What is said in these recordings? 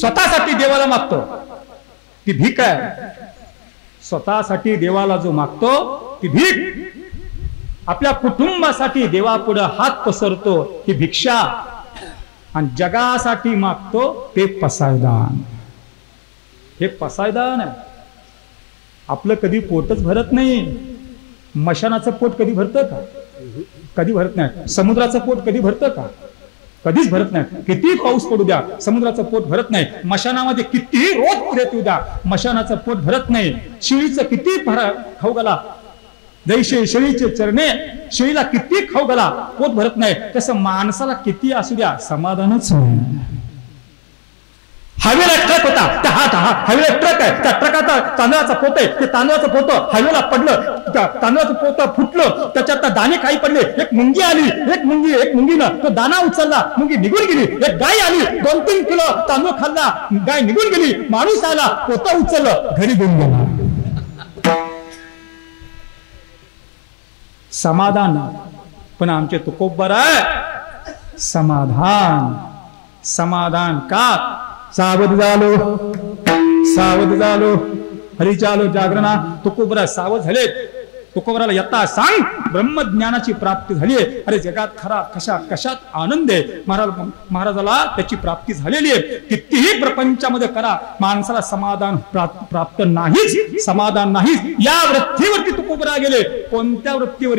स्वतःसाठी देवाला मागतो ती भीक आहे. स्वतःसाठी देवाला जो मागतो ती भीक, आपल्या कुटुंबासाठी देवापुढे हात पसरतो ही भिक्षा, आणि जगासाठी मागतो ते पसायदान. हे पसायदान आहे. आपलं कधी पोटच भरत नाही. मशानाचं पोट कधी भरतं का? कधी भरत नाही. समुद्राचं पोट कधी भरतं का? कधीच भरत नाही. किती पाऊस पडू द्या समुद्राचं पोट भरत नाही. मशानामध्ये कितीही रोज पुढे येऊ द्या मशानाचं पोट भरत नाही. शेळीचं किती खाऊ घाला, जैसे शेळीचे चरणे, शेळीला किती खाऊ घाला पोट भरत नाही. तसं माणसाला किती असू द्या समाधानच नाही. हायवेला ट्रक होता, त्या हायवेला ट्रक आहे, त्या ट्रकाचा तांदळाचा पोत आहे, ते तांदळाचं पोत हायवेला पडलं, त्या तांदळाचं पोत फुटलं, त्याच्यात दाणे काही पडले. एक मुंगी आली, एक मुंगीनं तो दाना उचलला, मुंगी निघून गेली. एक गाय आली, 2-3 किलो तांदूळ खाल्ला, गाय निघून गेली. माणूस आला, पोत उचललं, घरी घेऊन गेला. समाधान. पण आमचे तुकोबर आहे समाधान. समाधान का? सावध झालो हरिचालो जागरणा. तुकोबरा सावध झाले. तुकोबराला यत्ता सांग ब्रह्मज्ञानाची प्राप्ती झाली आहे. अरे जगात खरा कशात आनंद आहे. महाराजाला त्याची प्राप्ती झालेली आहे. कितीही प्रपंचामध्ये करा माणसाला समाधान प्राप्त नाहीच. समाधान नाहीच. या वृत्तीवरती तुकोबरा गेले. कोणत्या वृत्तीवर?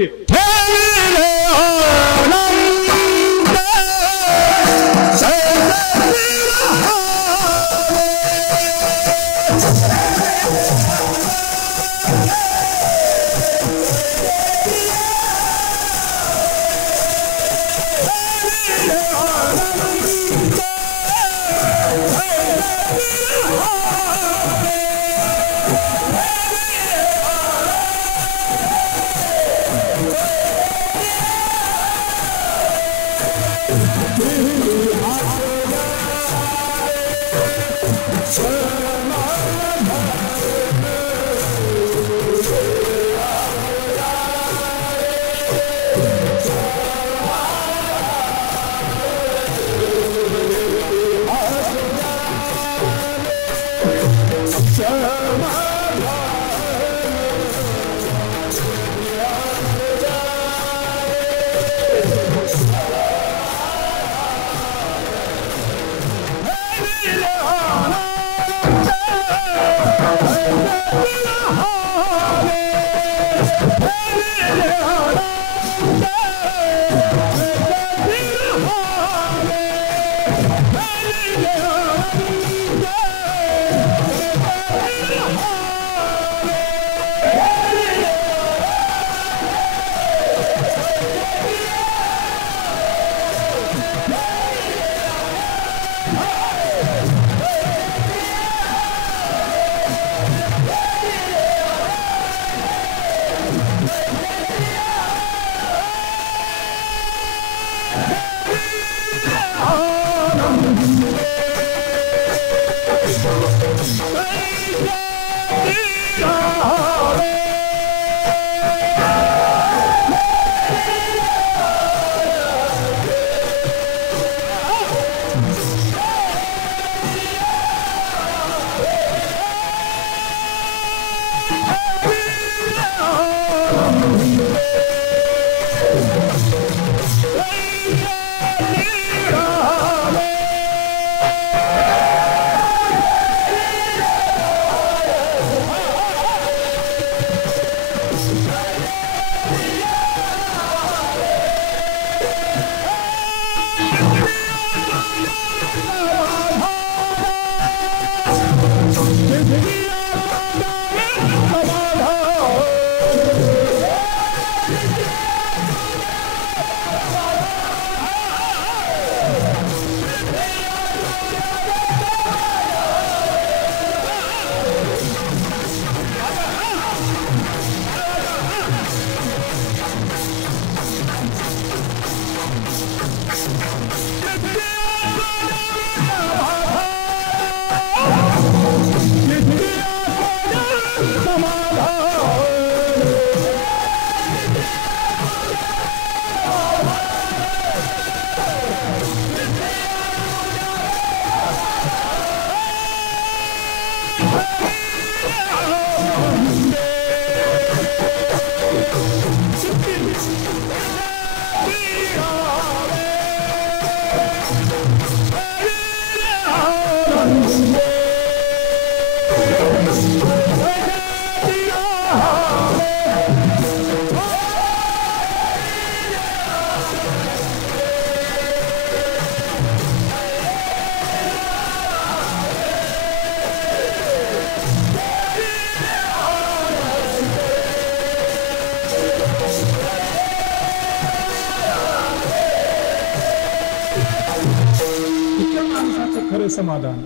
खरं समाधान.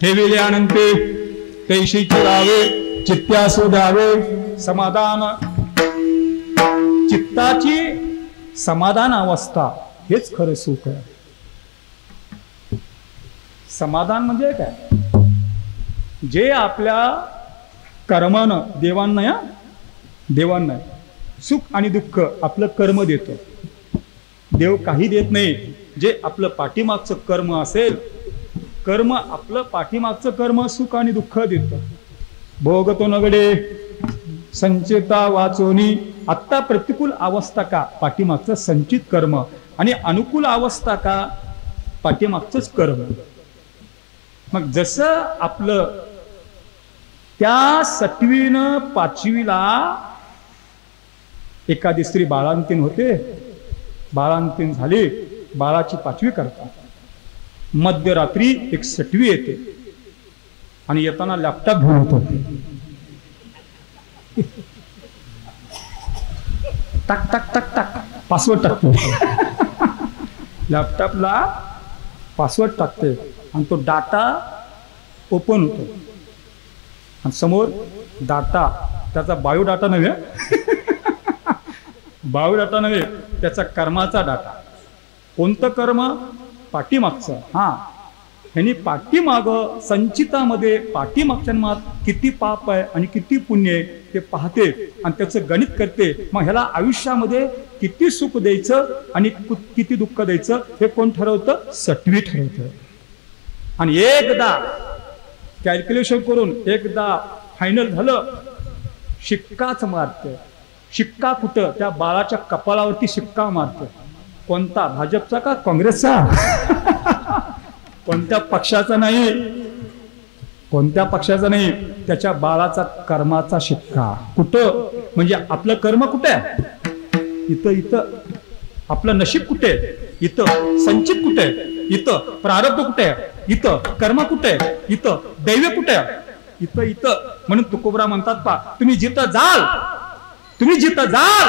ठेविले अनंते तैशीची रावे चित्त्यासो द्यावे समाधान. चित्ताची समाधान अवस्था हेच खरं सुख आहे. समाधान म्हणजे काय? जे आपल्या कर्मानं देवांना सुख आणि दुःख आपलं कर्म देतो. देव काही देत नाही. जे आपलं पाठीमागचं कर्म असेल, कर्म आपलं पाठीमागचं कर्म सुख आणि दुःख देतं. भोगतो नगडे संचिता वाचोनी. आत्ता प्रतिकूल अवस्था का? पाठीमागचं संचित कर्म. आणि अनुकूल अवस्था का? पाठीमागचंच कर्म. मग जसं आपलं त्या 7वीनं 5वीला एखादी स्त्री बाळांतीन होते. बाळांतीन झाली, बाळाची 5वी करतात. मध्यरात्री एक 6वी येते आणि येताना लॅपटॉप घेऊन होतो. टाक टाक टाक टाक पासवर्ड टाकतो. लॅपटॉपला पासवर्ड टाकते आणि तो डाटा ओपन होतो. आणि समोर डाटा, त्याचा बायोडाटा नव्हे, बायोडाटा नव्हे, त्याचा कर्माचा डाटा. कोणतं कर्म? पाठीमागचं. ह्यांनी पाठीमाग संचितामध्ये पाठीमागच्या जन्मात किती पाप आहे आणि किती पुण्य आहे ते पाहते आणि त्याचं गणित करते. मग ह्याला आयुष्यामध्ये किती सुख द्यायचं आणि किती दुःख द्यायचं हे कोण ठरवतं? 7वी ठरवतं. आणि एकदा कॅल्क्युलेशन करून एकदा फायनल झालं, शिक्काच मारते. शिक्का कुठं? त्या बाळाच्या कपाळावरती शिक्का मारते. कोणता? भाजपचा का काँग्रेसचा? कोणत्या पक्षाचा नाही, कोणत्या पक्षाचा नाही, त्याच्या बाळाचा कर्माचा शिक्का. कुठं? म्हणजे आपलं कर्म कुठे आहे? इथं. आपलं नशीब कुठे? इथं. संचित कुठे? इथं. प्रारब्ध कुठे? इथं. कर्म कुठे? इथं. दैव कुठे? इथं. म्हणून तुकोबरा म्हणतात पा, तुम्ही जिथं जाल जेथे जाल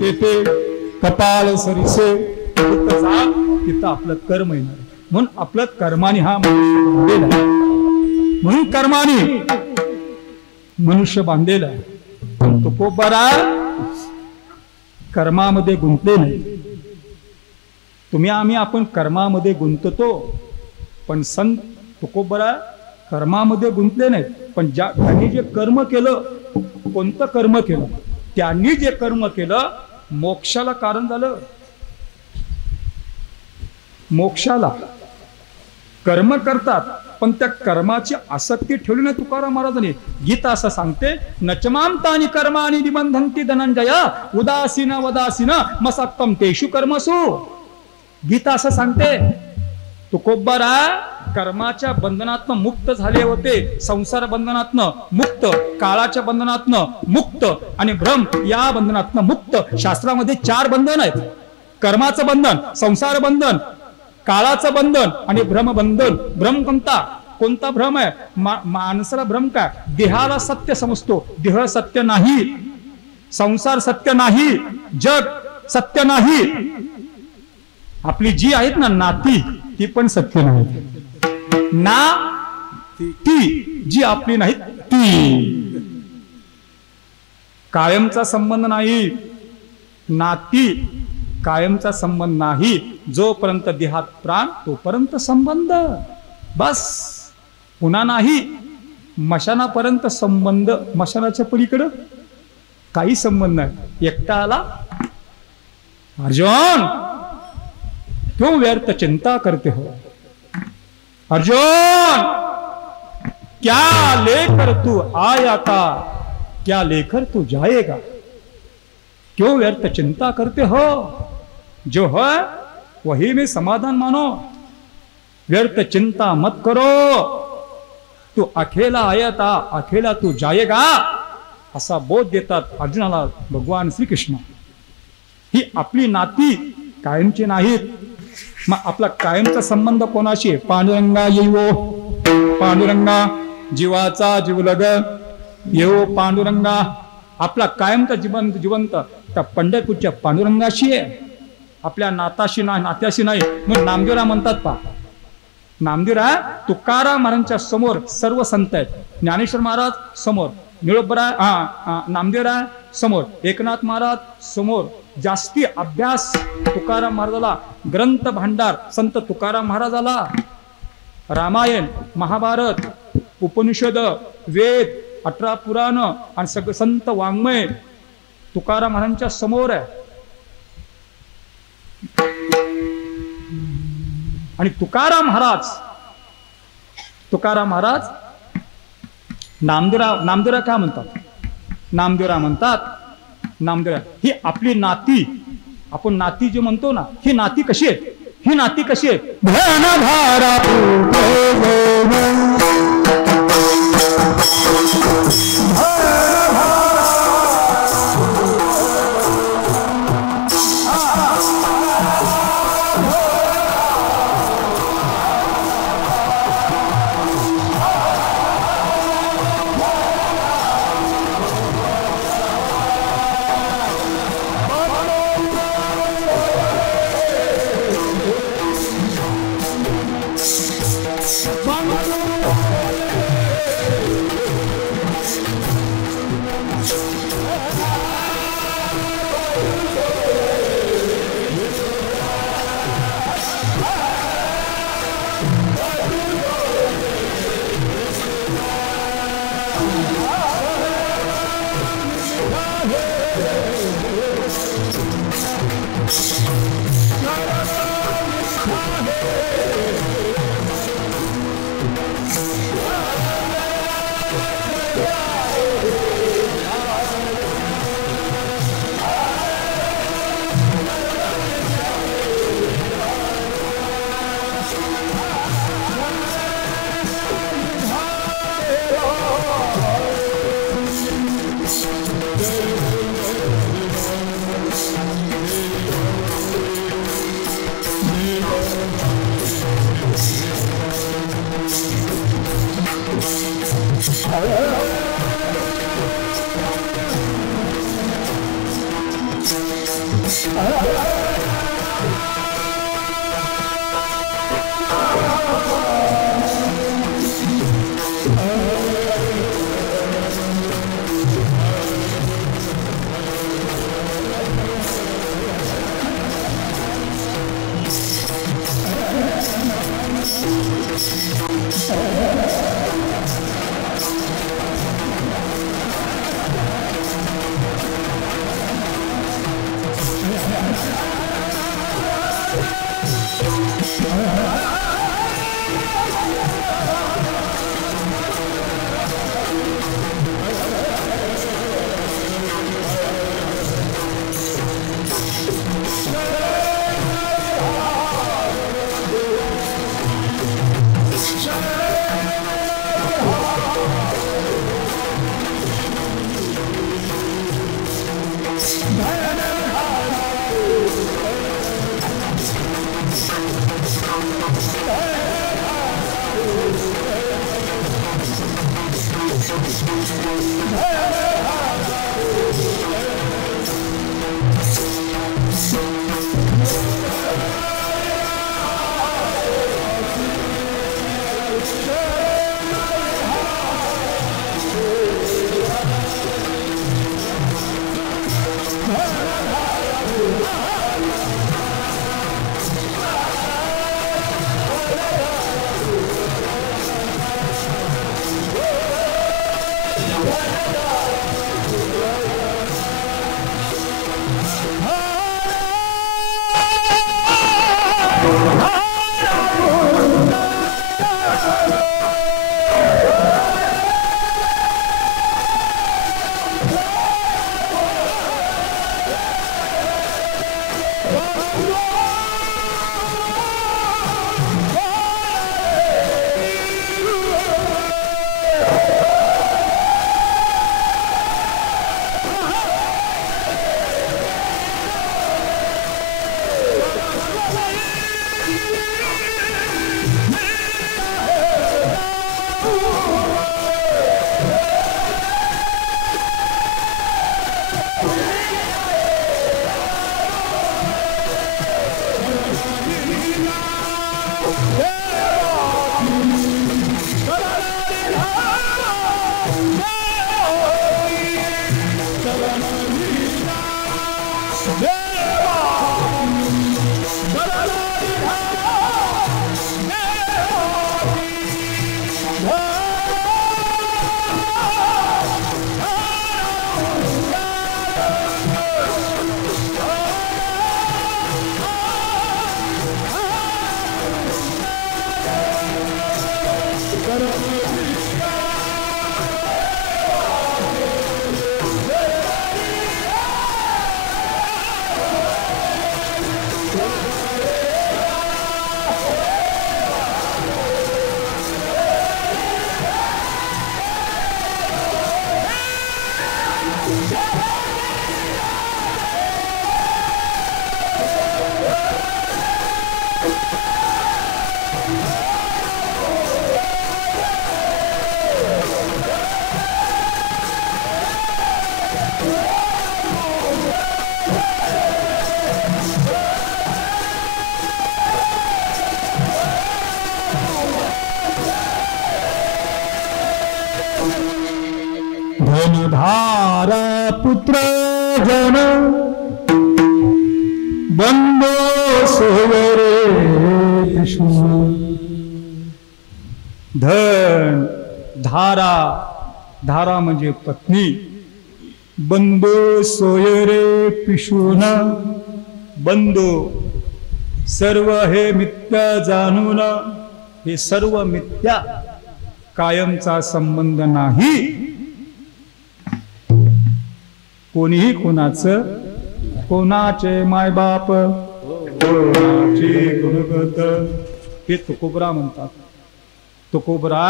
तेथे कपाल सरिसे तिथं आपलं कर्म येणार म्हणून आपलं कर्माने हा मनुष्य बांधलेला म्हणून कर्माने मनुष्य बांधलेला पण तुकोबरा कर्मामध्ये गुंतले नाही आपण कर्मामध्ये गुंततो पण संत तुकोबरा कर्मामध्ये गुंतले नाही पण त्यांनी जे कर्म केलं कोणतं कर्म केलं त्यांनी जे कर्म केलं मोक्षाला कारण झालं मोक्षाला कर्म करतात पण त्या कर्माची आसक्ती ठेवली नाही तुकाराम महाराजांनी गीता असं सांगते नचमांतानि कर्माणि निबंधन्ति धनंजय उदासीन वदासीन मसक्तम तेषु कर्मसु गीता असं सांगते तुकोबरा कर्माच्या बंधनातनं मुक्त झाले होते संसार बंधनातनं मुक्त काळाच्या बंधनातनं मुक्त आणि भ्रम या बंधनातनं मुक्त शास्त्रामध्ये 4 बंधन आहेत कर्माचं बंधन संसार बंधन काळाचं बंधन आणि भ्रम बंधन भ्रम कोणता भ्रम आहे माणसाला भ्रम काय देहाला सत्य समजतो देह सत्य नाही संसार सत्य नाही जग सत्य नाही आपली जी आहेत ना नाती ती पण सत्य नाही ना ती जी आपली नाही ती कायमचा संबंध नाही नाती कायमचा संबंध नाही जोपर्यंत देहात प्राण तोपर्यंत संबंध बस पुन्हा नाही मशानापर्यंत संबंध मशानाच्या पलीकडे काही संबंध नाही एकटा आला अर्जुन क्यों व्यर्थ चिंता करते हो अर्जुन क्या लेकर तू आया था क्या लेकर तू जाएगा क्यों व्यर्थ चिंता करते हो जो है वही में समाधान मानो व्यर्थ चिंता मत करो तू अकेला आया था अकेला तू जाएगा असा बोध देतात अर्जुनाला भगवान श्रीकृष्ण ही आपली नाती कायमची नाहीत मग आपला कायमचा संबंध कोणाशी आहे पांडुरंगा येवो पांडुरंगा जीवाचा जीवलग येवो पांडुरंगा आपला कायमचा जिवंत त्या पंढरपूरच्या पांडुरंगाशी आहे आपल्या नाताशी नाही नात्याशी नाही मग नामदेवरा म्हणतात पा नामदेवरा तुकाराम महाराजांच्या समोर सर्व संत आहेत ज्ञानेश्वर महाराज समोर निळोबराय नामदेवराय समोर एकनाथ महाराज समोर जास्ती अभ्यास तुकाराम महाराजाला, ग्रंथ भांडार संत तुकाराम महाराजाला, रामायण, महाभारत, उपनिषद, वेद, 18 पुराण आणि सगळं संत वाङ्मय तुकाराम महाराजांच्या समोर आहे. आणि तुकाराम महाराज नामदेवराव काय म्हणतात? नामदेवराव म्हणतात, नामदेवराव ही आपली नाती, आपण नाती जे म्हणतो ना, ही नाती कशी आहेत? ही नाती कशी आहेत? धनुधारा पुत्र जन बंदो सोयरे विष्णु। धन धारा, धारा म्हणजे पत्नी, बंदो सोयरे पिशून, बंदो सर्व हे मिथ्या जाणून, हे सर्व मिथ्या, कायमचा संबंध नाही। कोणीही कोणाचं, कोणाचे मायबाप, कोणाचे गुणगत, हे तुकोबरा म्हणतात। तुकोबरा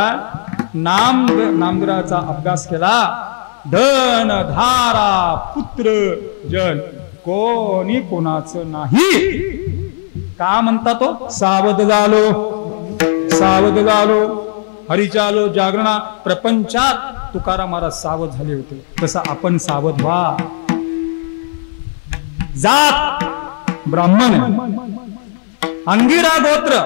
नामदेवाचा अभ्यास केला। धन धारा पुत्र जन, कोणी कोणाचं नाही। का म्हणता तो? सावध झालो, सावध झालो, हरिचालो जागरणा। प्रपंचात तुकाराम महाराज सावध झाले होते, तसं आपण सावध व्हा। जात ब्राह्मण, अंगिरा गोत्र,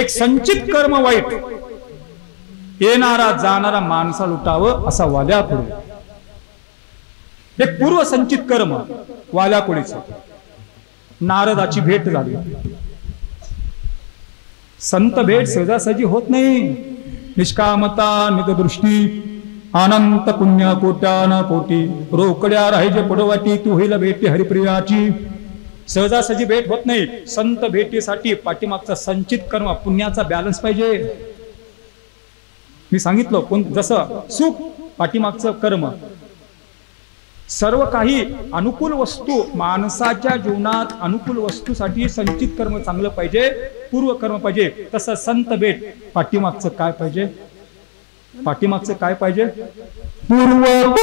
एक संचित कर्म वाईट, येणारा जाणारा माणसा लुटावं असा वाल्या पुढे, एक पूर्व संचित कर्म वाल्या पुढेच। नारदाची भेट झाली। संत भेट सहजासहजी होत नाही। निष्कामता निजदृष्टी अनंत पुण्य कोट्यान कोटी, रोकड्या राहायचे पुढवाटी तू होईल भेटी हरिप्रियाची। सहजासहजी भेट होत नाही। संत भेटीसाठी पाठीमागचा संचित कर्म पुण्याचा बॅलन्स पाहिजे। मी सांगितलं कोण जसं सुख पाठीमागचं कर्म, सर्व काही अनुकूल वस्तू माणसाच्या जीवनात अनुकूल वस्तूसाठी संचित कर्म चांगलं पाहिजे, पूर्व कर्म पाहिजे। तसं संत भेट पाठीमागचं काय पाहिजे? पाठीमागचं काय पाहिजे? पूर्व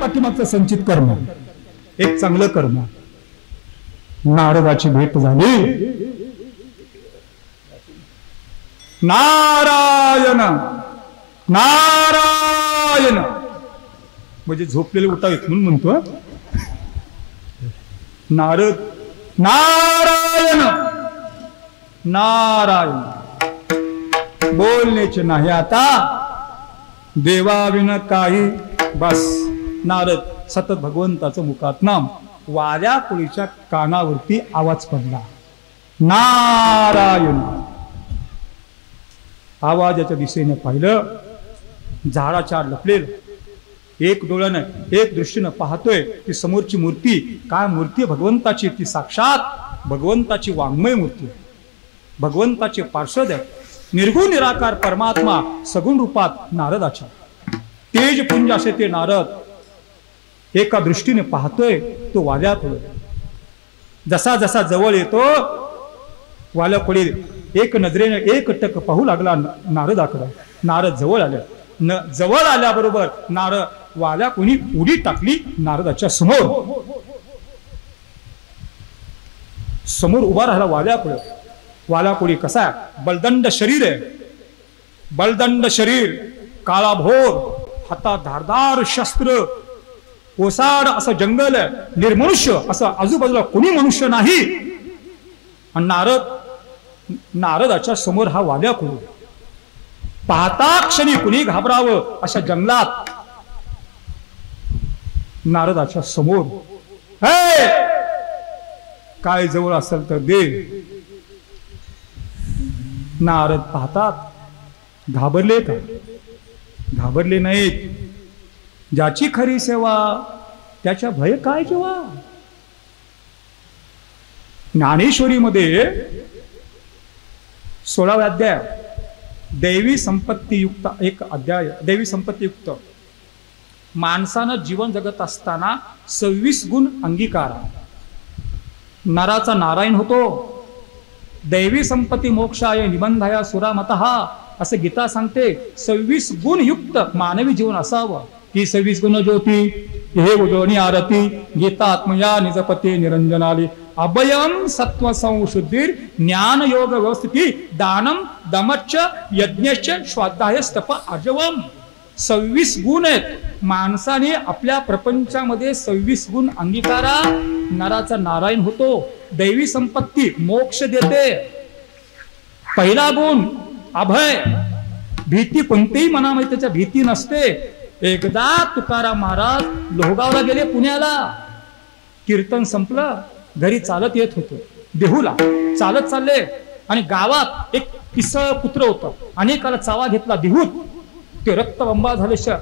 पाठीमागचं संचित कर्म, एक चांगलं कर्म. नारदाची भेट झाली. नारायण नारायण म्हणजे झोपलेले उठावेत म्हणून म्हणतो. नारद नारायण नारायण बोलण्याचे नाही आता. देवाविन काही बस. नारद सतत भगवंताचं मुखात नाम. वाऱ्या कुळीच्या कानावरती आवाज पडला, नारायण. आवाजाच्या दिशेने पाहिलं, झाडाच्या लपलेलं. एक डोळ्यानं एक दृष्टीनं पाहतोय ती समोरची मूर्ती. काय मूर्ती? भगवंताची. ती साक्षात भगवंताची वाङ्मय मूर्ती, भगवंताचे पार्षद आहे. निर्गुण निराकार परमात्मा सगुण रूपात नारदाच्या. तेजपुंज असे ते नारद एका दृष्टीने पाहतोय तो वाल्याकडे. जसा जसा जवळ येतो वाल्याकडे एक नजरेने एक टक पाहू लागला नारदाकडे. नारद जवळ आले. जवळ आल्याबरोबर वाल्या कोणी उडी टाकली नारदाच्या समोर. समोर उभा राहिला वाल्याकडे. वाल्याकोडी कसा आहे? बलदंड शरीर आहे, बलदंड शरीर, काळाभोर, हातात धारदार शस्त्र, ओसाड असं जंगल आहे, निर्मनुष्य असं आजूबाजूला कोणी मनुष्य नाही. आणि नारदाच्या समोर हा वाल्या कोणी. पाहता क्षणी कुणी घाबरावं अशा जंगलात नारदाच्या समोर. हे काय जवळ असेल तर दे. नारद पाहतात. घाबरले का? घाबरले नाहीत. ज्याची खरी सेवा त्याच्या भय काय जेव्हा. ज्ञानेश्वरीमध्ये 16व्या अध्याय दैवी संपत्तीयुक्त एक अध्याय. दैवी संपत्तीयुक्त माणसानं जीवन जगत असताना 26 गुण अंगीकारा. नराचा नारायण होतो. दैवी संपत्ती मोक्षाय निबंधाया सुरामतः असं गीता सांगते. 26 गुण युक्त मानवी जीवन असावं. की 26 गुण ज्योती हे उजवणी आरती गीता आत्मया निजपते निरंजनाली अभयम सत्व संशुद्धीर ज्ञान योग व्यवस्थिती दानम दमच्च यज्ञश्च स्वाध्याय स्तप आजवम. 26 गुण आहेत. माणसाने आपल्या प्रपंचामध्ये 26 गुण अंगीकारा. नराचा नारायण होतो. दैवी संपत्ती मोक्ष देते. पहिला गुण अभय. भीती कोणतेही मनामध्ये त्याच्या भीती नसते. एकदा तुकाराम महाराज लोहगावला गेले पुण्याला. कीर्तन संपलं. घरी चालत येत होतो. देहूला चालत चालले आणि गावात एक पिसळ कुत्र होतं. अनेकाला चावा घेतला देहूत. ते रक्तबंबा झाल्याच्या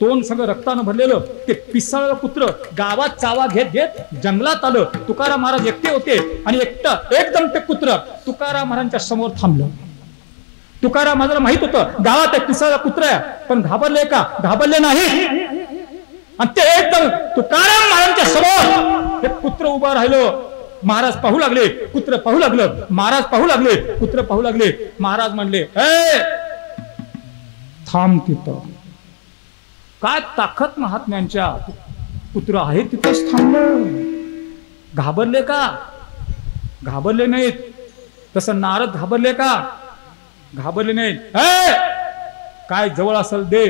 तोंड सगळं रक्तानं भरलेलं ते पिसळ कुत्र गावात चावा घेत घेत जंगलात आलं. तुकाराम महाराज एकटे होते आणि एकटं एकदम ते कुत्र तुकाराम महाराजांच्या समोर थांबलं. तुकाराम महाराजांना माहित होतं गावात एक पिसळ कुत्र आहे. पण घाबरले का? घाबरले नाही. आणि ते एकदम तुकाराम महाराजांच्या समोर एक कुत्र उभं राहिलं. महाराज पाहू लागले, कुत्र पाहू लागलं. महाराज पाहू लागले, कुत्र पाहू लागले. महाराज म्हणले, ए थांब तिथं. काय ताकद महात्म्यांच्या. कुत्र आहे तिथंच थांबलं. घाबरले का? घाबरले नाहीत. तसं नारद घाबरले का? घाबरले नाहीत. काय जवळ असेल दे.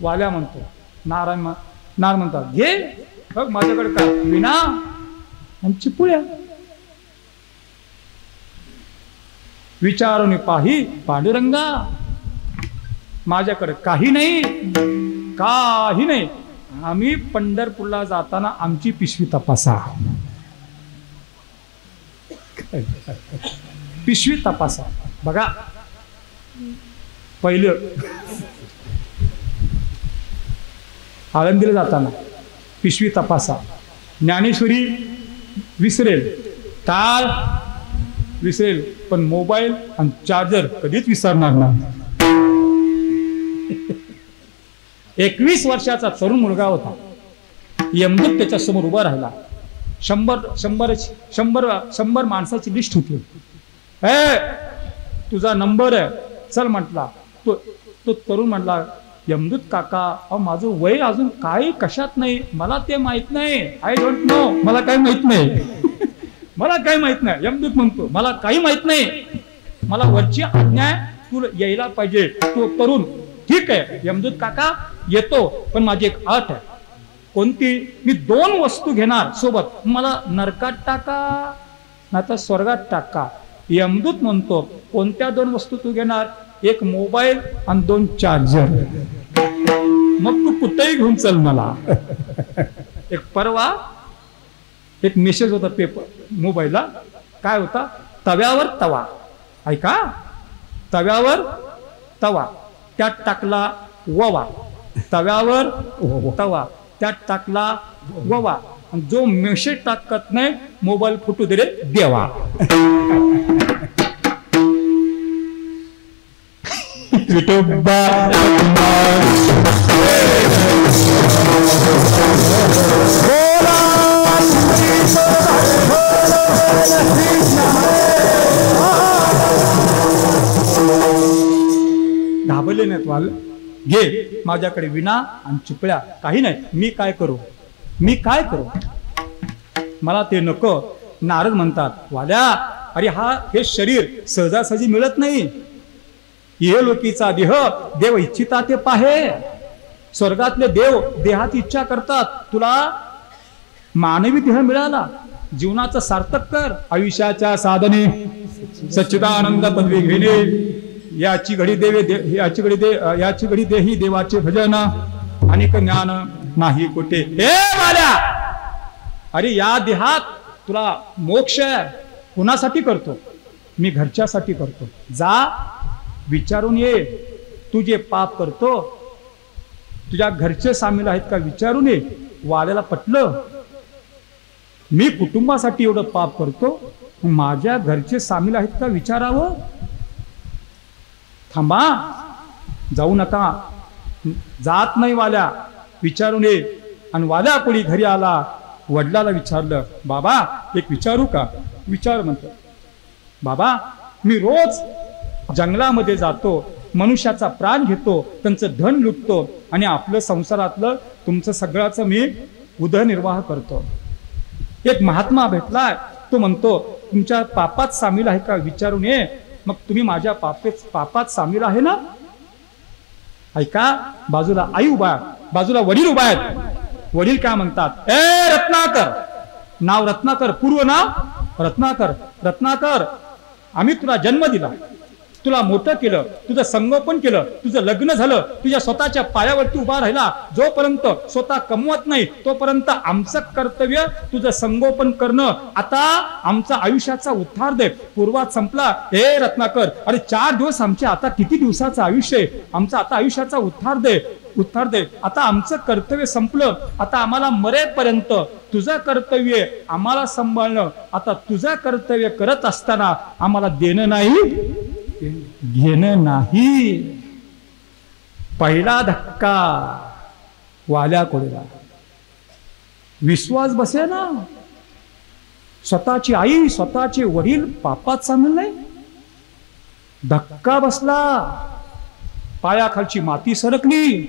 वाल्या म्हणतो नारायण नार म्हणतात घे बघ माझ्याकडे काय विणा आणि चिपुळ्या. विचारून पाही पांडुरंगा माझ्याकडे काही नाही, काही नाही. आम्ही पंढरपूरला जाताना आमची पिशवी तपासा, पिशवी तपासा. बघा पहिलं आळंदीला जाताना पिशवी तपासा. ज्ञानेश्वरी विसरेल, टाळ विसरेल, पण मोबाईल आणि चार्जर कधीच विसरणार नाही. 21 वर्षाचा तरुण मुलगा होता. यमदूत त्याच्या समोर उभा राहिला. 100 माणसाची लिस्ट होती. तुझा नंबर आहे चल म्हटला. तो तरुण म्हटला यमदूत काका अहो माझं वय अजून काही कशात नाही, मला ते माहित नाही. आय डोंट नो, मला काही माहित नाही. मला काही माहित नाही. यमदूत म्हणतो मला काही माहित नाही, मला वरची आज्ञा तुला यायला पाहिजे. तो तरुण ठीक आहे यमदूत काका येतो, पण माझी एक अट आहे. कोणती? मी 2 वस्तू घेणार सोबत, मला नरकात टाका नाही तर स्वर्गात टाका. यमदूत म्हणतो कोणत्या 2 वस्तू तू घेणार? एक मोबाईल आणि 2 चार्जर. मग तू कुठेही घेऊन चल मला. एक परवा एक मेसेज होता पेपर मोबाईलला. काय होता? तव्यावर तवा. ऐका, तव्यावर तवा, त्यात टाकला ववा. तव्यावर तवा, त्यात टाकला ववा. जो मेसेज टाकत नाही मोबाईल फुटू दे रे देवा. घाबरले नाहीत वाल. घे माझ्याकडे विणा आणि चिपळ्या, काही नाही. मी काय करू, मी काय करू, मला ते नको. नारद म्हणतात वाल्या अरे हे शरीर सहजासहजी मिळत नाही. ये लोकीचा देह देव इच्छिता ते पाहे. स्वर्गातले देव देहात इच्छा करतात. तुला मानवी देह मिळाला, जीवनाचं सार्थक कर. आयुष्याच्या साधने सच्चिदानंद पदवी घेणे. याची घडी याची घडी देही देवाचे भजन. अनेक ज्ञान नाही कुठे. हे वाल्या अरे या देहात तुला मोक्ष कुणासाठी करतो? मी घरच्यासाठी करतो. जा विचारून ये. तू जे पाप करतो तुझ्या घरचे सामील आहेत का विचारून ये. वाल्याला पटलं मी कुटुंबासाठी एवढं पाप करतो, माझ्या घरचे सामील आहेत का विचारावं. थांबा, जाऊ नका. जात नाही वाल्या, विचारून ये. आणि वाल्या कोणी घरी आला, वडिलाला विचारलं बाबा एक विचारू का? विचार म्हणतो. बाबा मी रोज जंगलामध्ये जातो, मनुष्याचा प्राण घेतो, त्यांचं धन लुटतो आणि आपलं संसारातलं तुमचं सगळ्याचं मी उदरनिर्वाह करतो. एक महात्मा भेटलाय, तो म्हणतो तुमच्या पापात सामील आहे का विचारून ये. मग तुम्ही माझ्या पापात सामील आहे ना? ऐका, बाजूला आई उभा, बाजूला वडील उभा आहेत. वडील काय म्हणतात? ए रत्नाकर, नाव रत्नाकर, पूर्व नाव रत्नाकर. रत्नाकर आम्ही तुला जन्म दिला, तुला मोठं केलं, तुझं संगोपन केलं, तुझं लग्न झालं, तुझ्या स्वतःच्या पायावरती उभा राहिला. जोपर्यंत स्वतः कमवत नाही तोपर्यंत आमचं कर्तव्य तुझं संगोपन करणं. आता आमचा आयुष्याचा उद्धार दे. पूर्वात संपला. हे रत्नाकर अरे 4 दिवस आमचे, आता किती दिवसाचं आयुष्य आहे आमचं, आता आयुष्याचा उद्धार दे, उत्तर दे. आता आमचं कर्तव्य संपलं, आता आम्हाला मरेपर्यंत तुझं कर्तव्य आम्हाला सांभाळणं. आता तुझं कर्तव्य करत असताना आम्हाला देणं नाही घेणं नाही. पहिला धक्का वाल्या कोळीला. विश्वास बसे ना. स्वतःची आई स्वतःचे वडील पापात सामील नाही. धक्का बसला, पायाखालची माती सरकली.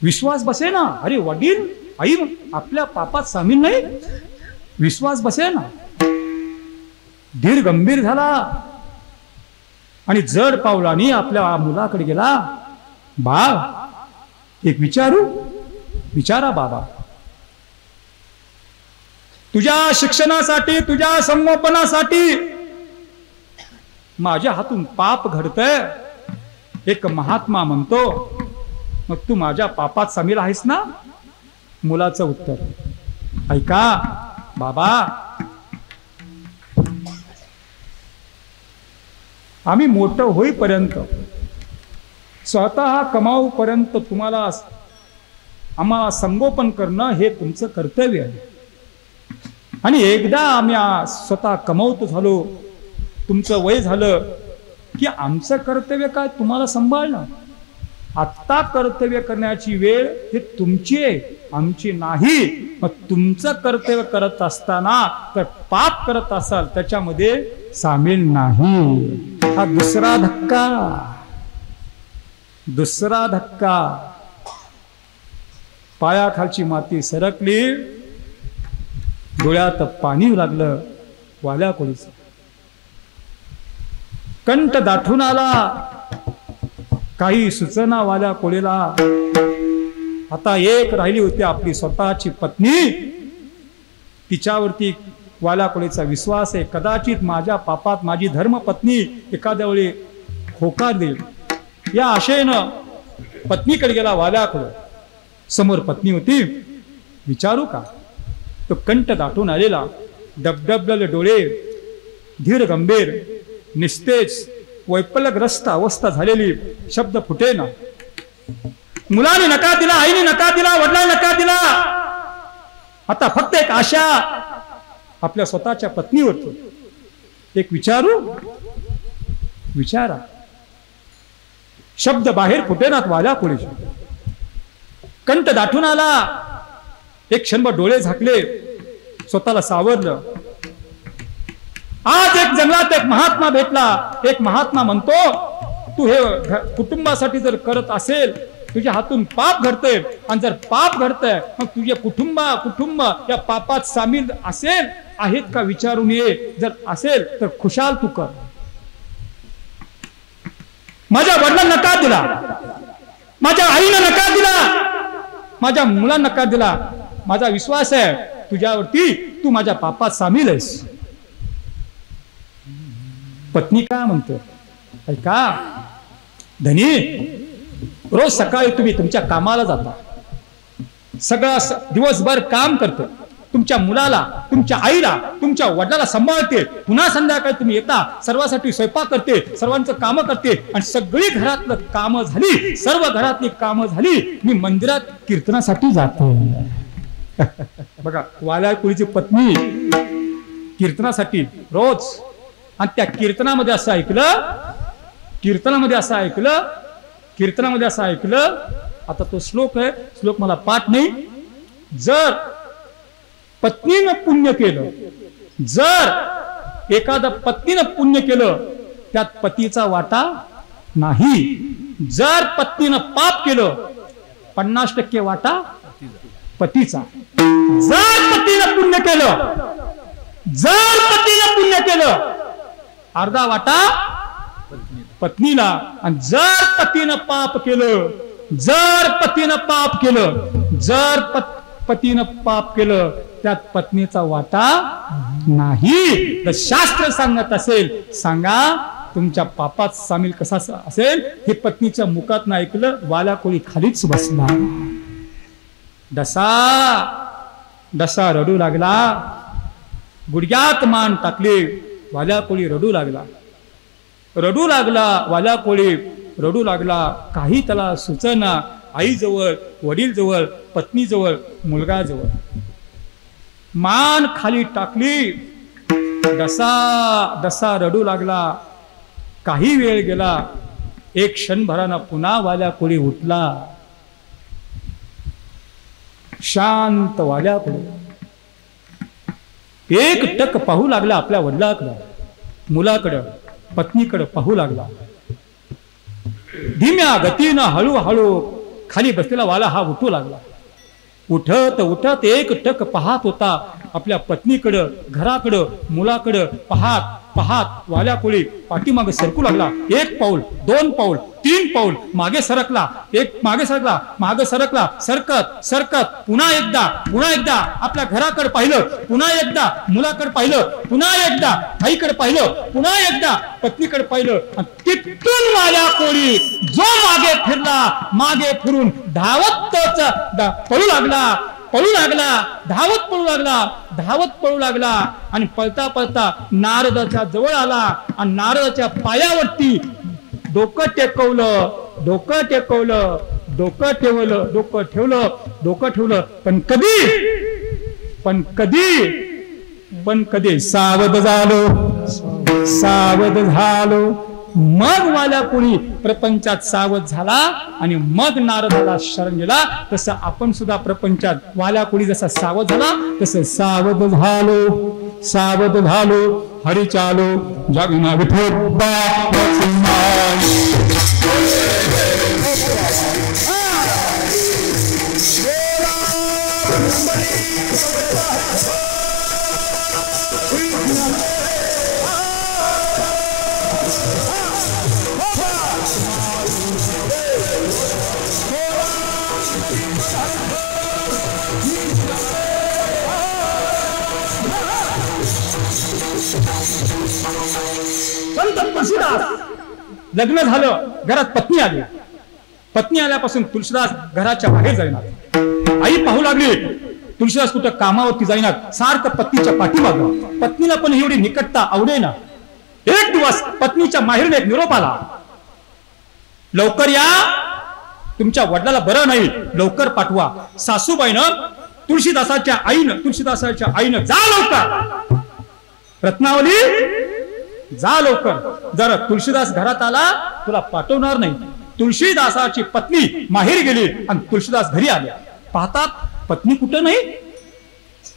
विश्वास बसे ना. अरे वडील आई आपल्या पापात सामील नाही. विश्वास बसे ना. धीर गंभीर झाला आणि जड पावलाने आपल्या मुलाकडे गेला. बाळ एक विचारू. विचारा बाबा, तुझ्या शिक्षणासाठी, तुझ्या संगोपनासाठी माझ्या हातून पाप घडतंय. एक महात्मा म्हणतो, मग तू माझ्या पापात सामील आहेस ना? मुलाचं उत्तर, ऐका बाबा, आम्ही मोठं होईपर्यंत, स्वतः कमावूपर्यंत तुम्हाला आम्हाला संगोपन करणं हे तुमचं कर्तव्य आहे. आणि एकदा आम्ही स्वतः कमवत झालो, तुमचं वय झालं की आमचं कर्तव्य काय तुम्हाला सांभाळणं. आत्ता कर्तव्य करण्याची वेळ ही तुमची आहे, आमची नाही. मग तुमचं कर्तव्य करत असताना तर पाप करत असाल त्याच्यामध्ये सामील नाही. हा दुसरा धक्का, दुसरा धक्का. पायाखालची माती सरकली, डोळ्यात पाणी लागलं वाल्या कोळीचं. कंठ दाटून आला, काही सुचना वाल्या कोळीला. आता एक राहिली होती आपली स्वतःची पत्नी. तिच्यावरती वाल्या कोळीचा विश्वास आहे, कदाचित माझ्या पापात माझी धर्मपत्नी एखाद्या वेळी होकार देईल. या आशेनं पत्नीकडे गेला वाल्या कोळी. समोर पत्नी होती. विचारू का? तो कंठ दाटून आलेला, डबडबलेले डोळे, धीर गंभीर, निस्तेज, वैफल्यग्रस्त अवस्था झालेली, शब्द फुटेना. मुलाने नकार दिला, आईने नकार दिला, वडिलांनी नकार दिला. आता फक्त एक आशा आपल्या स्वतःच्या पत्नीवरती. एक विचारू? विचारा. शब्द बाहेर फुटेनात वाल्या कोळीचे. कंठ दाटून आला. एक क्षणभर डोळे झाकले, स्वतःला सावरलं. आज एक जंगलात एक महात्मा भेटला. एक महात्मा म्हणतो, तू हे कुटुंबासाठी जर करत असेल, तुझ्या हातून पाप घडतंय, आणि जर पाप घडतंय मग तुझे कुटुंब या पापात सामील असेल आहेत का विचारून ये. जर असेल तर खुशाल तू कर. माझ्या वडिलांना नकार दिला, माझ्या आईनं नकार दिला, माझ्या मुलांना नकार दिला. माझा विश्वास आहे तुझ्यावरती, तू माझ्या पापात सामील आहेस. पत्नी काय म्हणतो? ऐका धनी, रोज सकाळी तुम्ही तुमच्या कामाला जाता, सगळा दिवसभर काम करतो, तुमच्या मुलाला, तुमच्या आईला, तुमच्या वडिलाला सांभाळते. पुन्हा संध्याकाळी तुम्ही येता, सर्वांसाठी स्वयंपाक करते, सर्वांचं काम करते, आणि सगळी घरातलं कामं झाली, सर्व घरातली कामं झाली, मी मंदिरात कीर्तनासाठी जाते. बघा, वाल्या कोळीची पत्नी कीर्तनासाठी रोज. आणि त्या कीर्तनामध्ये असं ऐकलं, आता तो श्लोक आहे, श्लोक मला पाठ नाही. जर पत्नीनं पुण्य केलं, जर एखादा पत्नीनं पुण्य केलं, त्यात पतीचा वाटा नाही. जर पत्नीनं पाप केलं, 50% वाटा पतीचा. जर पतीनं पुण्य केलं, अर्धा वाटा पत्नीला. आणि जर पतीनं पाप केलं, जर पतीनं पाप केलं, त्यात पत्नीचा वाटा नाही. तर शास्त्र सांगत असेल, सांगा तुमच्या पापात सामील कसा असेल. हे पत्नीच्या मुखात नाही ऐकलं, वाल्या कोळी खालीच बसला. डसा रडू लागला, गुडघ्यात मान टाकले. वाल्या कोळी रडू लागला. वाल्या कोळी रडू लागला. काही त्याला सुचना. आईजवळ, वडीलजवळ, पत्नीजवळ, मुलगाजवळ. मान खाली टाकली. डसा रडू लागला. काही वेळ गेला. एक क्षणभरानं पुन्हा वाल्या कोळी उठला. शांत वाल्या कोळी एक टक पाहू लागला आपल्या वडिलाकडं, मुलाकडं, पत्नीकडं पाहू लागला. धीम्या गतीनं हळूहळू खाली बसलेला वाला हा उठू लागला. उठत एक टक पाहत होता. आपल्या पत्नीकडं, घराकडं, मुलाकडं पाहात पाहात वाल्या कोळी पाठीमागे सरकू लागला. 1 पाऊल, 2 पाऊल, 3 पाऊल मागे सरकला. मागे सरकला, मागे सरकला, सरकत सरकत पुन्हा एकदा आपल्या घराकडे पाहिलं, पुन्हा एकदा मुलाकडे पाहिलं, पुन्हा एकदा आईकडे पाहिलं, पुन्हा एकदा पत्नीकडे पाहिलं. आणि तिथून वाल्या कोळी जो मागे फिरला, मागे फिरून धावत पळू लागला, धावत पळू लागला आणि पळता पळता नारदाच्या जवळ आला आणि नारदाच्या पायावरती डोकं ठेवलं. पण कधी सावध झालो. मग वाल्या कोणी प्रपंचात सावध झाला आणि मग नारदाला शरण गेला. तसं आपण सुद्धा प्रपंचात वाल्या कोणी जसा सावध झाला तसं सावध झालो. हरी चालो जगना विठोबा. लग्न झालं, घरात पत्नी आली. पत्नी आल्यापासून तुळशीदास घराच्या बाहेर जाईना. आई पाहू लागली तुळशीदास कुठं कामावरती जाईना, सारखं पत्नीच्या पाठीमागं. पत्नीला पण एवढी निकटता आवडेना. एक दिवस पत्नीच्या माहेरून एक निरोप आला, लवकर या, तुमच्या वडिलाला बरं नाही, लवकर पाठवा. सासूबाईनं तुळशीदासाच्या आईनं जा लवकर, रत्नावली जा लवकर, जर तुळशीदास घरात आला तुला पाठवणार नाही. तुळशीदासाची पत्नी माहेरी गेली आणि तुळशीदास घरी आल्या. पाहतात पत्नी कुठं नाही,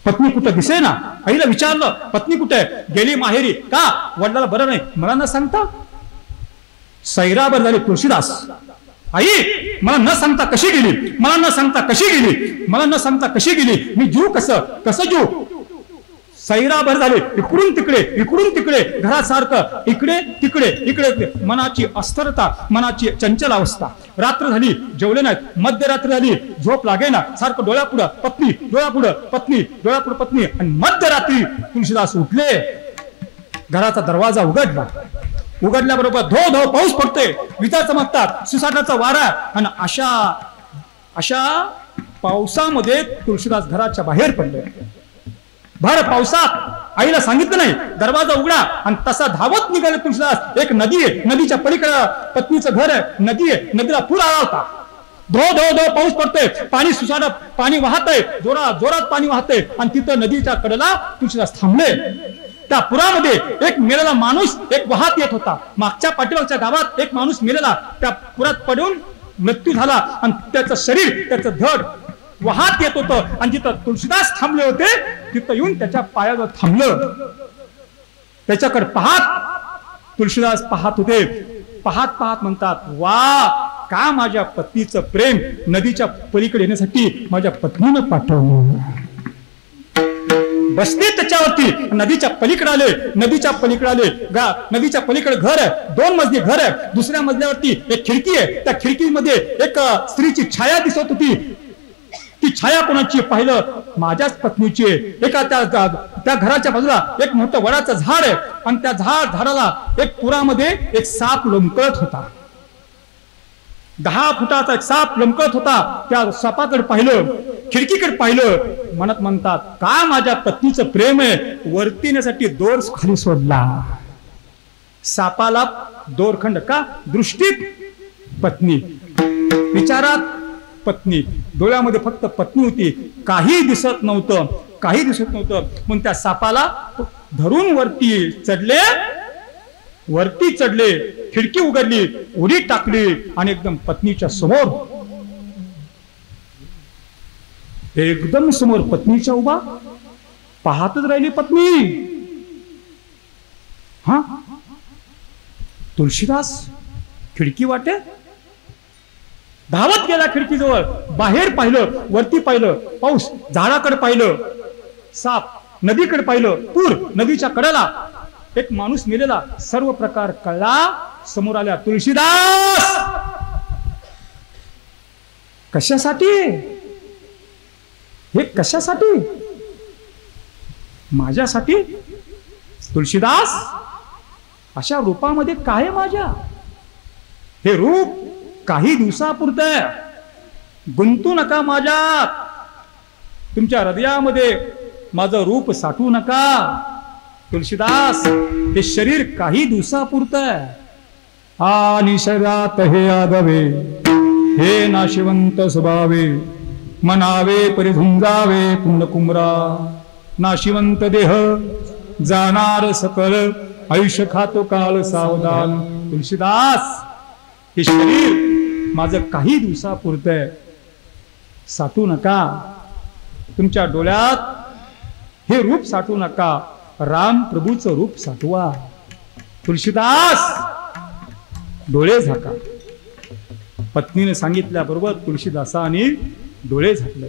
पत्नी कुठं दिसे ना. आईला विचारलं पत्नी कुठे? गेली माहेरी. का? वडिलाला बरं नाही. मला न सांगता सैराबर झाली तुळशीदास. आई मला न सांगता कशी गेली, मला न सांगता कशी गेली, मी जीव कसं जीव. सैराभर झाले, इकडून तिकडे घरात सारखं इकडे तिकडे. मनाची अस्थिरता, मनाची चंचल अवस्था. रात्र झाली, जेवले नाहीत. मध्यरात्री झाली, झोप लागेना. सारखं डोळ्यापुढं पत्नी. आणि मध्यरात्री तुळशीदास उठले. घराचा दरवाजा उघडल्याबरोबर धो पाऊस पडतोय, विजा चमकतात, सुसाटाचा वारा. आणि अशा पावसामध्ये तुळशीदास घराच्या बाहेर पडले. भर पावसात आईला सांगितलं नाही, दरवाजा उघडा. आणि तसा धावत निघाले तुळशीदास. एक नदी आहे, नदीच्या पलीकडे पत्नीचं घर आहे. नदी आहे, नदीला पूर आला होता. धो पाऊस पडतोय, पाणी सुसाट पाणी वाहतंय, जोरात पाणी वाहतंय. आणि तिथं नदीच्या कडेला तुळशीदास थांबले. त्या पुरामध्ये एक मेलेला माणूस एक वाहत येत होता. मागच्या पाठीमागच्या गावात एक माणूस मेलेला त्या पुरात पडून मृत्यू झाला. आणि त्याचं शरीर, त्याचं धड वाहत येत होतं. आणि जिथं तुळशीदास थांबले होते तिथं येऊन त्याच्या पायावर थांबलं. त्याच्याकडे पाहत तुळशीदास पाहत होते. पाहत म्हणतात, वा, का माझ्या पत्नीचं प्रेम नदीच्या पलीकडे येण्यासाठी माझ्या पत्नीनं पाठवलं. बसले त्याच्यावरती, नदीच्या पलीकडे आले. नदीच्या पलीकडे घर आहे, 2 मजली घर आहे. दुसऱ्या मजल्यावरती एक खिडकी आहे. त्या खिडकीमध्ये एक स्त्रीची छाया दिसत होती. ती छाया कोणाची? पाहिलं, माझ्याच पत्नीची. एका त्या घराच्या बाजूला एक मोठं वडाचं झाड आहे. आणि त्या झाडाला एक पुरामध्ये एक साप लोंबकळत होता. 10 फुटाचा एक साप लोंबकळत होता. त्या सापाकडे पाहिलं, खिडकीकडे पाहिलं. म्हणतात, का माझ्या पत्नीचं प्रेम आहे, वर्तीण्यासाठी दोर खाली सोडला. सापाला दोरखंड का? दृष्टीत पत्नी, विचारात पत्नी, डोळ्यामध्ये फक्त पत्नी होती. काही दिसत नव्हतं. म्हणून त्या सापाला धरून वरती चढले. खिडकी उघडली, उडी टाकली आणि एकदम पत्नीच्या समोर पत्नीच्या उभा पाहतच राहिली पत्नी. तुळशीदास खिडकी वाटे धावत गेला खिडकीजवळ. बाहेर पाहिलं, वरती पाहिलं, पाऊस, झाडाकडे पाहिलं, साप. नदीकडे पाहिलं, पूर, नदीच्या कडेला एक माणूस मेलेला, सर्व प्रकार कळला, समोर आल्या तुळशीदास. कशासाठी हे, कशासाठी? माझ्यासाठी. तुळशीदास, अशा रूपामध्ये काय माझ्या? हे रूप काही दिवसापुरतं, गुंतू नका माझ्यात. तुमच्या हृदयामध्ये माझं रूप साठवू नका. तुळशीदास, हे शरीर काही दिवसापुरतं आणि शरीरात हे आगावे, हे नाशिवंत स्वभावे, मनावे परिधुंजावे कुंडकुंबरा. नाशिवंत देह जाणार सकल, आयुष्य खातो काल सावधान. तुळशीदास, हे शरीर माझं काही दिवसापुरतं, साठवू नका. तुमच्या डोळ्यात हे रूप साठवू नका, राम प्रभूचं रूप साठवा. तुळशीदास, डोळे झाका. पत्नीने सांगितल्याबरोबर तुळशीदासाने डोळे झाकले.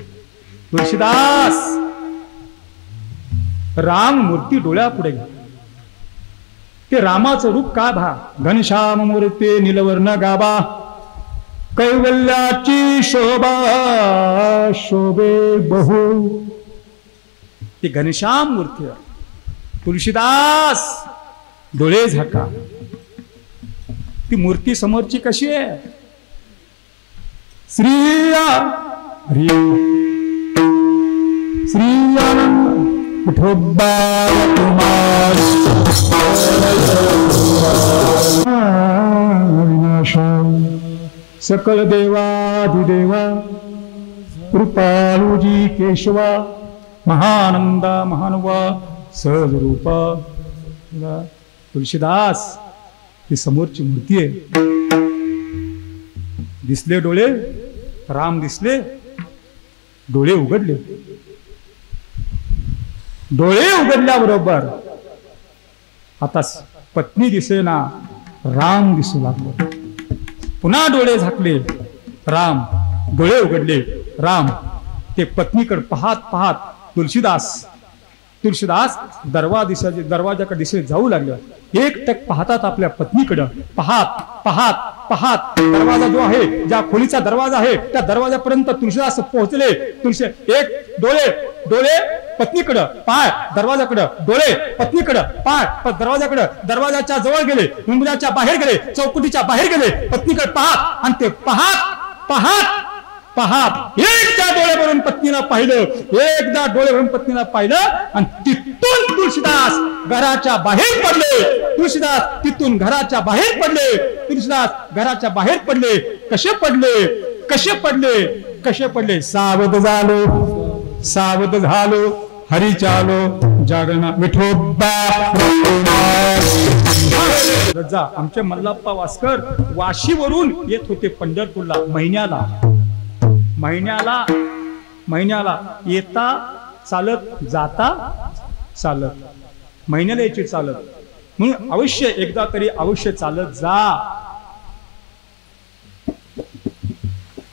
तुळशीदास, राम मूर्ती डोळ्यापुढे घ्या. ते रामाचं रूप का भा? घनश्याम मूर्ती नीलवर्ण गाबा, कैवल्याची शोभा शोभे बहु. ती घनश्याम मूर्ती. तुळशीदास, डोळे झाका. ती मूर्ती समोरची कशी आहे? श्रीया श्रीया विठोबा कुमार सकल देवाधिदेवा कृपालुजी केशवा महानंदा महानुवा सहज रूपा. तुळशीदास, ही समोरची मूर्ती आहे. दिसले डोळे, राम दिसले, डोळे उघडले. डोळे उघडल्याबरोबर आता पत्नी दिसेना, राम दिसू लागलो. पुन्हा डोळे झाकले, राम. डोळे उघडले, राम. ते पत्नीकडे पाहत पाहत तुळशीदास दरवाजाकडे दिशे जाऊ लागले. एकटक पाहतात आपल्या पत्नीकडे. पाहत पाहत पाहत दरवाजा जो आहे, ज्या खोलीचा दरवाजा आहे, त्या दरवाजापर्यंत तुळशीदास पोहोचले. एक डोळे पत्नीकडे, पाय दरवाजाकडे, डोळे पत्नीकडे, पाय दरवाजाकडे. दरवाजाच्या जवळ गेले, उंबऱ्याच्या बाहेर गेले, चौकटीच्या बाहेर गेले. पत्नीकडे पाहत आणि ते पाहत पाहत पाहत एकदा डोळे भरून पत्नीला पाहिलं, एकदा डोळे भरून पत्नीला पाहिलं आणि तिथून तुळशीदास घराच्या बाहेर पडले. तुळशीदास तिथून घराच्या बाहेर पडले. तुळशीदास घराच्या बाहेर पडले. कसे पडले? कसे पडले? कसे पडले? सावध झालो हरी चालो जागरणा विठोबा. रजा आमचे मल्लाप्पा वास्कर वाशीवरून येत होते पंढरपूरला महिन्याला येता चालत, जाता चालत. महिन्याला यायची चालत. म्हणून अवश्य एकदा तरी अवश्य चालत जा.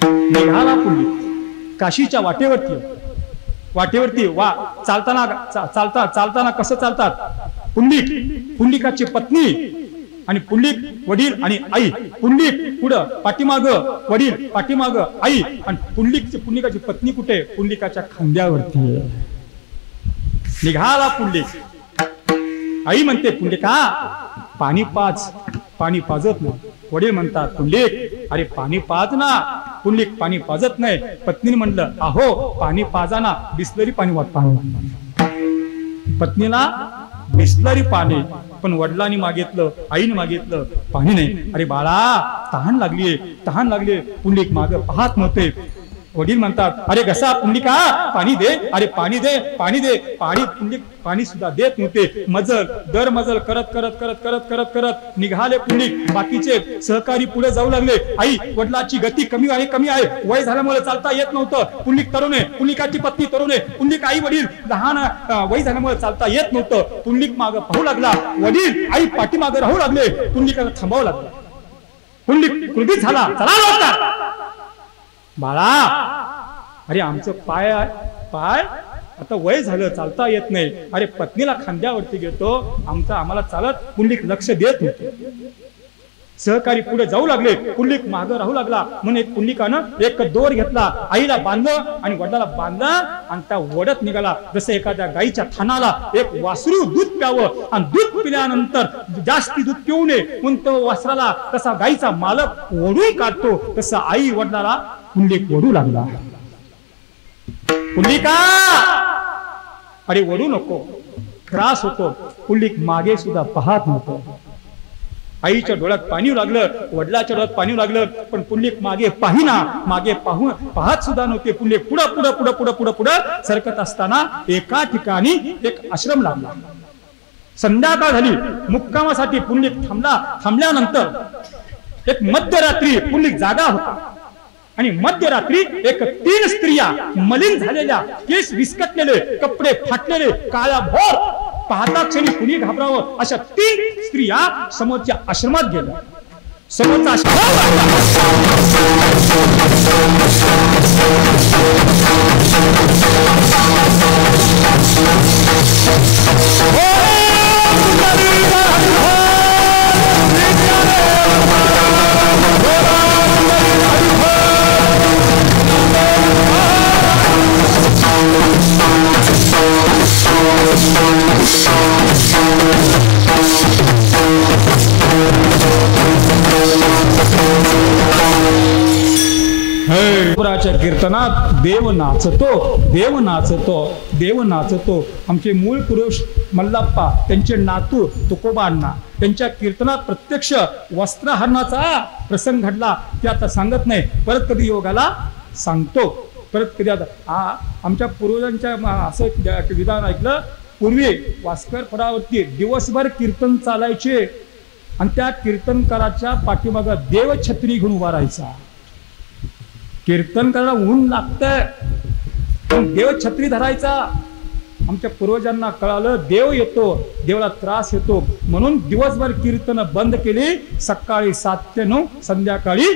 निघाला पुंडलिक काशीच्या वाटेवरती चालताना कसं चालतात? पुंडलिकाची पत्नी आणि पुंडलिक वडील आणि आई. पुंडलिक पुढं, पाठीमाग वडील, पाठीमाग आई. आणि पुंडलिकाची पत्नी कुठे? पुंडलिकाच्या खांद्यावरती. निघाला पुंडलिक. आई म्हणते, पुंडलिका पाणी पाज. पाणी पाजत नाही. वडील म्हणतात, पुंडलिक अरे पाणी पाज ना. पुंडलिक पाणी पाजत नाही. पत्नीने म्हणलं, अहो पाणी पाजाना, बिस्लरी पाणी पत्नीला बिस्लरी पाणी. पण वडिलांनी मागितलं, आईने मागितलं, पाणी नाही. अरे बाळा तहान लागली. पुंडलिक मागे पाहत नव्हते. वडील म्हणतात, अरे कसा पुंडलिका पाणी दे, अरे पाणी दे. पुंडलिक पाणी सुद्धा देत नव्हते. मजल करत निघाले पुंडलिक. बाकीचे सहकारी पुढे जाऊ लागले. आई वडिलांची गती कमी आहे. वय झाल्यामुळे चालता येत नव्हतं. पुंडलिक तरुण आहे, पुंडलिकाची पत्नी तरुण आहे. पुंडलिक आई वडील लहान, वय झाल्यामुळे चालता येत नव्हतं. पुंडलिक मागे पाहू लागला. वडील आई पाठीमागे राहू लागले. पुंडलिकाला थांबावं लागलं. पुंडलिक क्रोधित झाला. चला लवकर. बाळा अरे आमचं पाय आता वय झालं, चालता येत नाही. अरे पत्नीला खांद्यावरती घेतो, आम्हाला चालत. पुंडलिक लक्ष देत होते. सहकारी पुढे जाऊ लागले, पुंडलिक मागं राहू लागला. म्हणून एक पुंडलिकानं एक दोर घेतला, आईला बांधलं आणि वडिलाला बांधला आणि त्या वडत निघाला. जसं एखाद्या गाईच्या थानाला एक वासरू दूध प्यावं आणि दूध पिल्यानंतर जास्ती दूध पिऊ नये म्हणून तो वासराला तसा गाईचा मालक ओढून काढतो, तसं आई वडिलाला पुंडलिक ओढू लागला. पुंडलिका अरे ओढू नको, त्रास होतो. पुंडलिक मागे सुद्धा पाहत नव्हतं. आईच्या डोळ्यात पाणी लागलं, वडिलाच्या डोळ्यात पाणी लागलं, पण पुंडलिक मागे पाहिना, मागे पाहत सुद्धा नव्हते. पुंडलिक पुढं पुढं पुढं पुढं पुढं पुढं सरकत असताना एका ठिकाणी एक आश्रम लागला. संध्याकाळ झाली, मुक्कामासाठी पुंडलिक थांबल्यानंतर एक मध्यरात्री पुंडलिक जागा होता आणि मध्यरात्री एक 3 स्त्रिया मलिन झालेल्या, केस विस्कटलेले, कपडे फाटलेले, काळ्या भोर, पाहता क्षणी कुणी घाबरावं अशा 3 स्त्रिया समोरच्या आश्रमात गेल्या. समोरचा कीर्तनात देव नाचतो, देव नाचतो, देव नाचतो. आमचे मूळ पुरुष मल्लाप्पा, त्यांचे नातू तुकोबांना त्यांच्या कीर्तनात प्रत्यक्ष वस्त्रहरणाचा प्रसंग घडला. ते आता सांगत नाही, परत कधी योगाला सांगतो. परत कधी आता आमच्या पूर्वजांच्या असं विधान ऐकलं. पूर्वी वास्कर फडावरती दिवसभर कीर्तन चालायचे आणि त्या कीर्तनकाराच्या पाठीमागं देव छत्री घेऊन उभा राहायचा. कीर्तन करायला ऊन लागतंय, पण देव छत्री धरायचा. आमच्या पूर्वजांना कळालं देव येतो, देवाला त्रास येतो, म्हणून दिवसभर कीर्तन बंद केली. सकाळी 7 ते 9, संध्याकाळी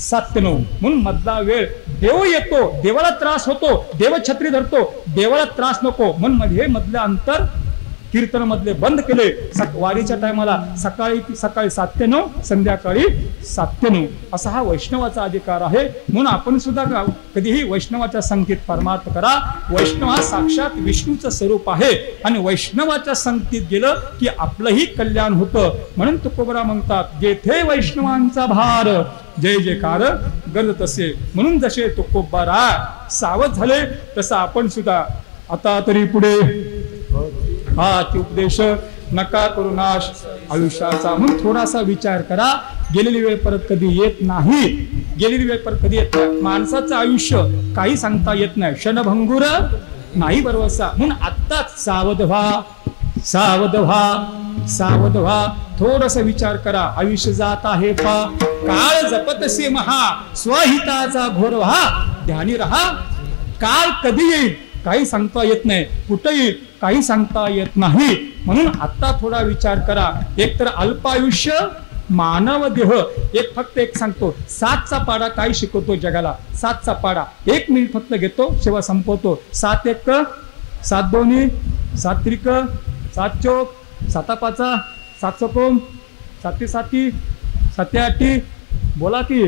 7 ते 9, म्हणून मधला वेळ देव येतो, देवाला त्रास होतो, देव छत्री धरतो, देवाला त्रास नको म्हणून हे मधलं अंतर कीर्तन मधले बंद केले. वारीच्या टायमाला सकाळी 7 ते 9, संध्याकाळी 7 ते 9 असा हा वैष्णवाचा अधिकार आहे. म्हणून आपण सुद्धा कधीही वैष्णवाच्या संगतीत परमार्थ करा. वैष्णव हा साक्षात विष्णूचं स्वरूप आहे आणि वैष्णवाच्या संगतीत गेलं की आपलंही कल्याण होतं. म्हणून तुकोबरा म्हणतात, जेथे वैष्णवांचा भार जय जयकार गरज तसे. म्हणून जसे तुकोबरा सावध झाले तसं आपण सुद्धा आता तरी पुढे हा उपदेश नका करू नाश आयुष्याचा. म्हणून थोडासा विचार करा. गेलेली वेळ परत कधी येत नाही, गेलेली वेळ परत कधी येत नाही. माणसाचं आयुष्य काही सांगता येत नाही, क्षणभंगुर नाही भरवसा. म्हणून आत्ताच सावध व्हा, सावध व्हा, सावध व्हा. थोडस विचार करा. आयुष्य जात आहे पा, काळ जपतसे महा, स्वहिताचा घोर व्हा, ध्यानी रहा. काळ कधी येईल काही सांगता येत नाही, कुठे येईल काही सांगता येत नाही. म्हणून आता थोडा विचार करा. एक तर अल्पायुष्य मानव देह. फक्त एक सांगतो, 7चा पाडा काय शिकवतो जगाला. 7चा पाडा 1 मिनिट फक्त घेतो, शेवा संपवतो. 7 1 7 2 7 3 7 4 7 5 7 6 7 7 7 8 बोला की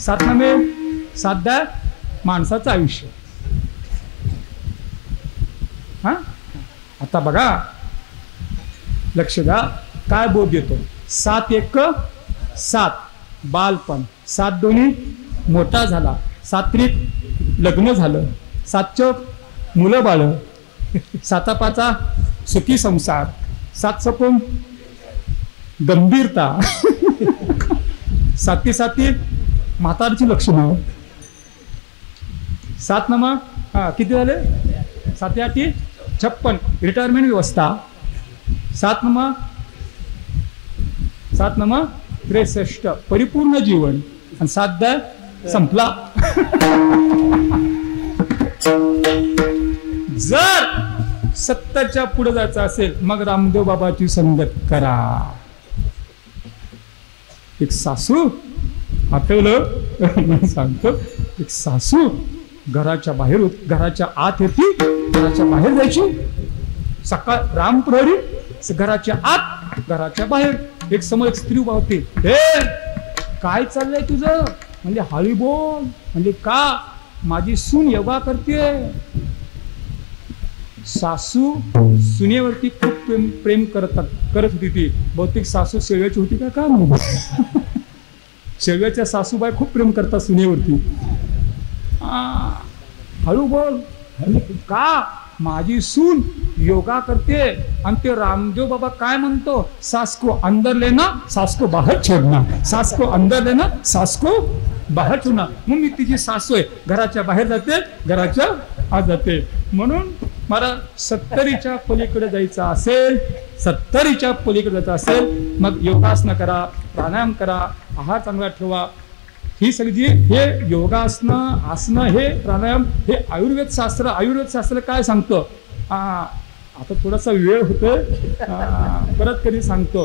7 9 7 10 माणसाचं आयुष्य. हा आता बघा, लक्ष द्या काय बोध येतो. 7 1 7 बालपण, 7 2 मोठा झाला, 7 3 लग्न झालं, 7 4 मुलं बाळ, 7 5 सुखी संसार, 7 6 गंभीरता, 7 7 म्हातारची लक्षणं, 7 9 किती झाले, 7 8 56 रिटायरमेंट व्यवस्था, 7 9 63 परिपूर्ण जीवन आणि 7 10 संपला. जर 70च्या पुढे जायचं असेल मग रामदेव बाबाची संगत करा. एक सासू आठवलं सांगतो, एक सासू घराच्या बाहेर घराच्या आत येते, घराच्या बाहेर जायची. सकाळ रामप्रहरी घराच्या आत घराच्या बाहेर. एक समोर एक स्त्री उभा होती. हे काय चाललंय तुझं? म्हणजे हळू बोल. म्हणजे का? माझी सून योगा करते. सासू सुनेवरती खूप प्रेम करत होती. ती बहुतेक सासू शेळव्याची होती का म्हणून. शेळव्याच्या सासूबाई खूप प्रेम करतात सुनेवरती. हळू बोल. का? माझी सून योगा करते. आणि ते रामदेव बाबा काय म्हणतो? सास को अंदर लेना, सास को बाहेर छोडना. सास को अंदर लेना, सास को बाहेर छोडना. मग मी तिची सासू आहे, घराच्या बाहेर जाते, घराच्या आत जाते. म्हणून मला 70च्या पलीकडे जायचं असेल, 70च्या पलीकडे जायचं असेल, मग योगासनं करा, प्राणायाम करा, आहार चांगला ठेवा. ही सगळी जी हे योगासनं, आसनं, हे प्राणायाम, हे आयुर्वेद शास्त्र काय सांगतं? आता थोडासा वेळ होतोय, परत कधी सांगतो.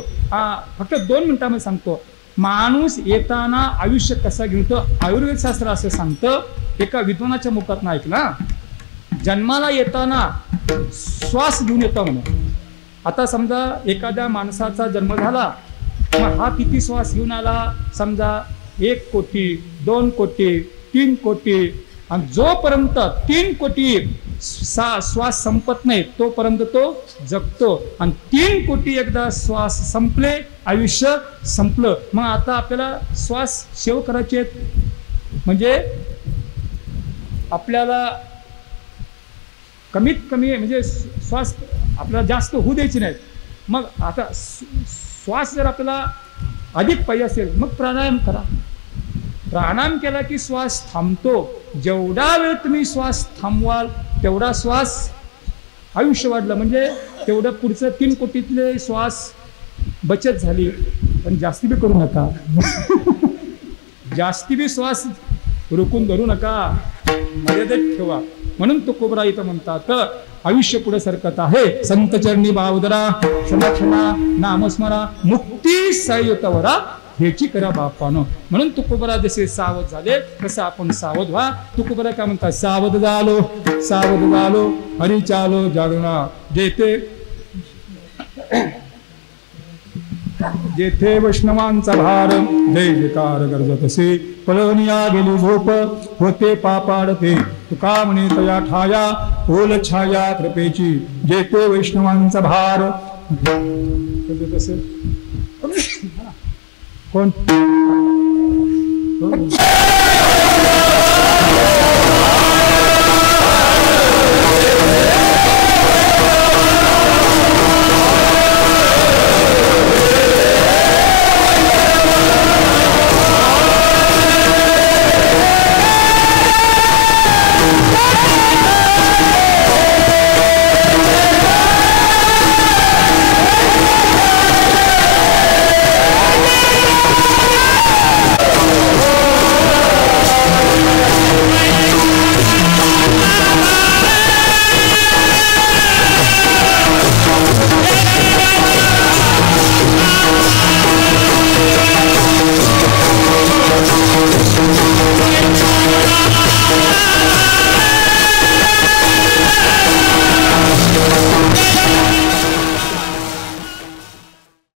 फक्त 2 मिनिटांमध्ये सांगतो. माणूस येताना आयुष्य कसा घेतो आयुर्वेद शास्त्र असं सांगतं. एका विद्वानाच्या मुखात ऐकला, जन्माला येताना श्वास घेऊन येतो म्हणे. आता समजा एखाद्या माणसाचा जन्म झाला, मग हा किती श्वास घेऊन आला? समजा 1 कोटी, 2 कोटी, 3 कोटी. आणि जोपर्यंत 3 कोटी श्वास संपत नाही तोपर्यंत तो जगतो. आणि 3 कोटी एकदा श्वास संपले, आयुष्य संपलं. मग आता आपल्याला श्वास सेव करायचे आहेत. म्हणजे आपल्याला कमीत कमी म्हणजे श्वास आपल्याला जास्त होऊ द्यायची नाहीत. मग आता श्वास जर आपल्याला अधिक पाहिजे असेल, मग प्राणायाम करा. प्राणायाम केला की श्वास थांबतो. जेवढा वेळ तुम्ही श्वास थांबवाल तेवढा श्वास आयुष्य वाढलं. म्हणजे तेवढं पुढचं 3 कोटीतले श्वास बचत झाली. पण जास्ती बी करू नका. जास्ती बी श्वास रोखून धरू नका, मर्यादेत ठेवा. म्हणून तुकोबरा इथं म्हणतात, आयुष्य पुढे सरकत आहे. संत चरणी बावधरा, क्षमा नामस्मरा, मुक्ती सायुतवरा ह्याची करा बापानो. म्हणून तुकोबरा जसे सावध झाले तसं आपण सावध व्हा. तुकोबरा काय म्हणतात? सावध झालो हरी चालो जागरणा. जेथे वैष्णवांचा भार जय जयकार गरजतसे. पळवनिया गेली झोप होते पापाडते. तुका म्हणे तया ठाया ओल छाया कृपेची. जेथे वैष्णवांचा भार गरजतसे. कोण?